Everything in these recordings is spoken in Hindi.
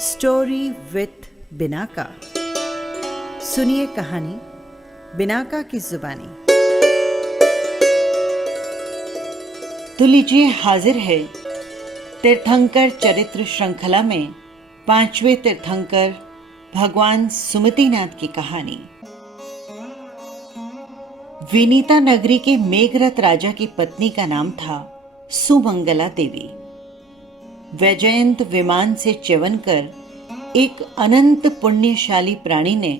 Story with Binaca. सुनिए कहानी बिनाका की जुबानी। तो लीजिए, हाजिर है तीर्थंकर चरित्र श्रृंखला में 5वें तीर्थंकर भगवान सुमतिनाथ की कहानी। विनीता नगरी के मेघरथ राजा की पत्नी का नाम था सुमंगला देवी। वैजयंत विमान से च्यवन कर एक अनंत पुण्यशाली प्राणी ने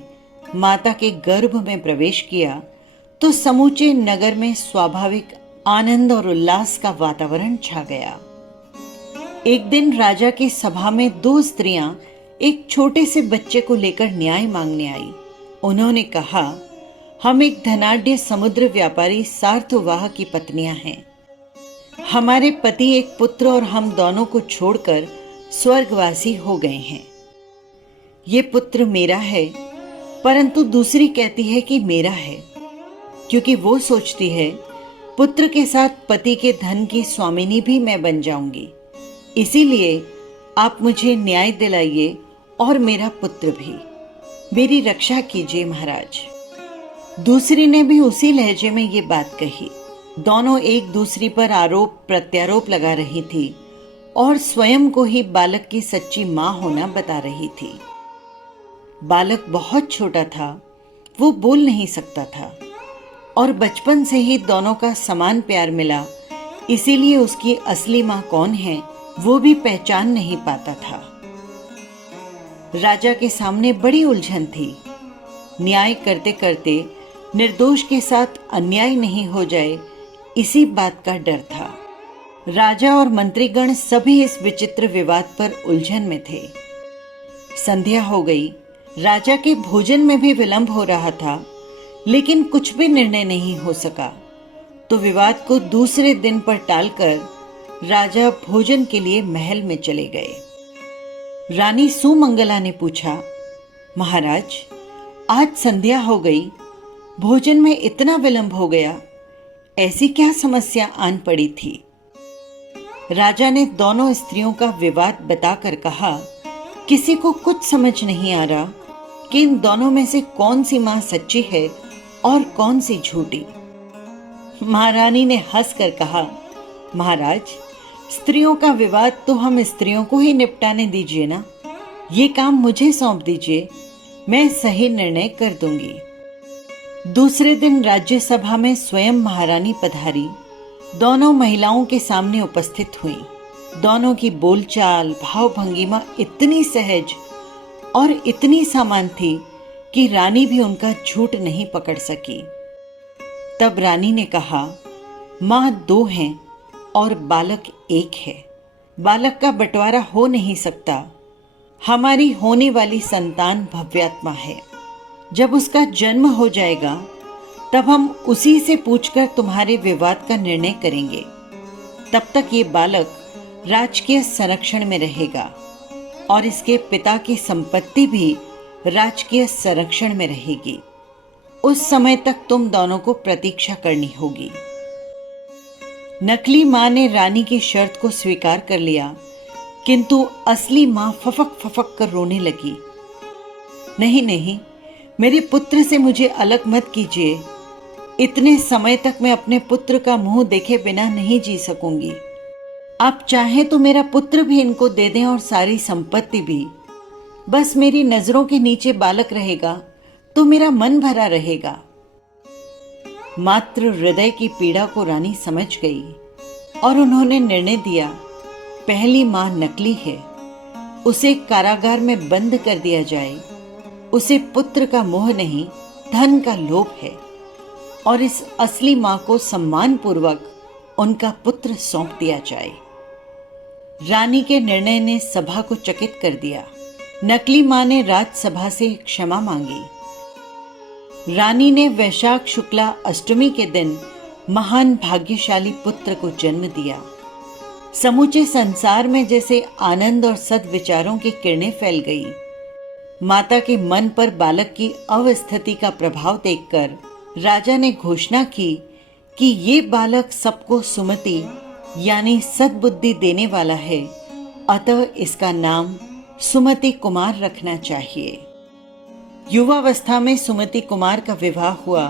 माता के गर्भ में प्रवेश किया तो समूचे नगर में स्वाभाविक आनंद और उल्लास का वातावरण छा गया। एक दिन राजा की सभा में 2 स्त्रियां एक छोटे से बच्चे को लेकर न्याय मांगने आई। उन्होंने कहा, हम एक धनाढ्य समुद्र व्यापारी सार्थवाह की पत्नियां हैं। हमारे पति एक पुत्र और हम दोनों को छोड़कर स्वर्गवासी हो गए हैं। ये पुत्र मेरा है, परंतु दूसरी कहती है कि मेरा है, क्योंकि वो सोचती है पुत्र के साथ पति के धन की स्वामिनी भी मैं बन जाऊंगी। इसीलिए आप मुझे न्याय दिलाइए और मेरा पुत्र भी, मेरी रक्षा कीजिए महाराज। दूसरी ने भी उसी लहजे में ये बात कही। दोनों एक दूसरी पर आरोप प्रत्यारोप लगा रही थी और स्वयं को ही बालक की सच्ची मां होना बता रही थी। बालक बहुत छोटा था, वो बोल नहीं सकता था और बचपन से ही दोनों का समान प्यार मिला, इसीलिए उसकी असली मां कौन है वो भी पहचान नहीं पाता था। राजा के सामने बड़ी उलझन थी। न्याय करते करते निर्दोष के साथ अन्याय नहीं हो जाए, इसी बात का डर था। राजा और मंत्रीगण सभी इस विचित्र विवाद पर उलझन में थे। संध्या हो गई। राजा के भोजन में भी विलंब हो रहा था, लेकिन कुछ भी निर्णय नहीं हो सका। तो विवाद को दूसरे दिन पर टालकर राजा भोजन के लिए महल में चले गए। रानी सुमंगला ने पूछा, महाराज, आज संध्या हो गई, भोजन में इतना विलंब हो गया, ऐसी क्या समस्या आन पड़ी थी? राजा ने दोनों स्त्रियों का विवाद बताकर कहा, किसी को कुछ समझ नहीं आ रहा कि इन दोनों में से कौन सी मां सच्ची है और कौन सी झूठी। महारानी ने हंसकर कहा, महाराज, स्त्रियों का विवाद तो हम स्त्रियों को ही निपटाने दीजिए ना। ये काम मुझे सौंप दीजिए, मैं सही निर्णय कर दूंगी। दूसरे दिन राज्यसभा में स्वयं महारानी पधारी दोनों महिलाओं के सामने उपस्थित हुई। दोनों की बोलचाल भाव भंगिमा इतनी सहज और इतनी समान थी कि रानी भी उनका झूठ नहीं पकड़ सकी। तब रानी ने कहा, मां 2 हैं और बालक 1 है। बालक का बंटवारा हो नहीं सकता। हमारी होने वाली संतान भव्यात्मा है। जब उसका जन्म हो जाएगा तब हम उसी से पूछकर तुम्हारे विवाद का निर्णय करेंगे। तब तक ये बालक राजकीय संरक्षण में रहेगा और इसके पिता की संपत्ति भी राजकीय संरक्षण में रहेगी। उस समय तक तुम दोनों को प्रतीक्षा करनी होगी। नकली मां ने रानी की शर्त को स्वीकार कर लिया, किंतु असली मां फफक फफक कर रोने लगी। नहीं नहीं, मेरे पुत्र से मुझे अलग मत कीजिए। इतने समय तक मैं अपने पुत्र का मुंह देखे बिना नहीं जी सकूंगी। आप चाहें तो मेरा पुत्र भी इनको दे दें और सारी संपत्ति भी। बस मेरी नजरों के नीचे बालक रहेगा तो मेरा मन भरा रहेगा। मात्र हृदय की पीड़ा को रानी समझ गई और उन्होंने निर्णय दिया, पहली मां नकली है, उसे कारागार में बंद कर दिया जाए। उसे पुत्र का मोह नहीं, धन का लोभ है और इस असली मां को सम्मान पूर्वक उनका पुत्र सौंप दिया जाए। रानी के निर्णय ने सभा को चकित कर दिया। नकली मां ने राजसभा से क्षमा मांगी। रानी ने वैशाख शुक्ला अष्टमी के दिन महान भाग्यशाली पुत्र को जन्म दिया। समूचे संसार में जैसे आनंद और सद्विचारों की किरणें फैल गई। माता के मन पर बालक की अवस्थिति का प्रभाव देखकर राजा ने घोषणा की कि ये बालक सबको सुमति यानी सद्बुद्धि देने वाला है, अतः इसका नाम सुमति कुमार रखना चाहिए। युवावस्था में सुमति कुमार का विवाह हुआ।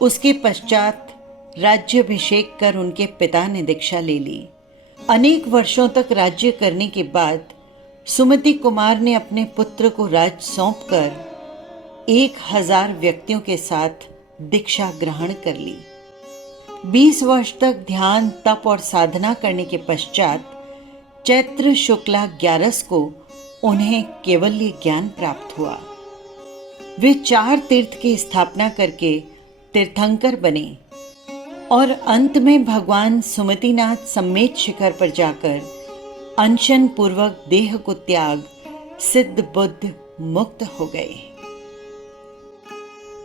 उसके पश्चात राज्याभिषेक कर उनके पिता ने दीक्षा ले ली। अनेक वर्षों तक राज्य करने के बाद सुमति कुमार ने अपने पुत्र को राज सौंपकर 1000 व्यक्तियों के साथ दीक्षा ग्रहण कर ली। 20 वर्ष तक ध्यान, तप और साधना करने के पश्चात चैत्र शुक्ला 11 को उन्हें केवल्य ज्ञान प्राप्त हुआ। वे 4 तीर्थ की स्थापना करके तीर्थंकर बने और अंत में भगवान सुमतिनाथ सम्मेत शिखर पर जाकर अनशन पूर्वक देह को त्याग सिद्ध बुद्ध मुक्त हो गए।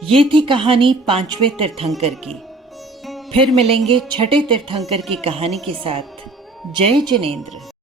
ये थी कहानी 5वें तीर्थंकर की। फिर मिलेंगे 6ठे तीर्थंकर की कहानी के साथ। जय जिनेंद्र।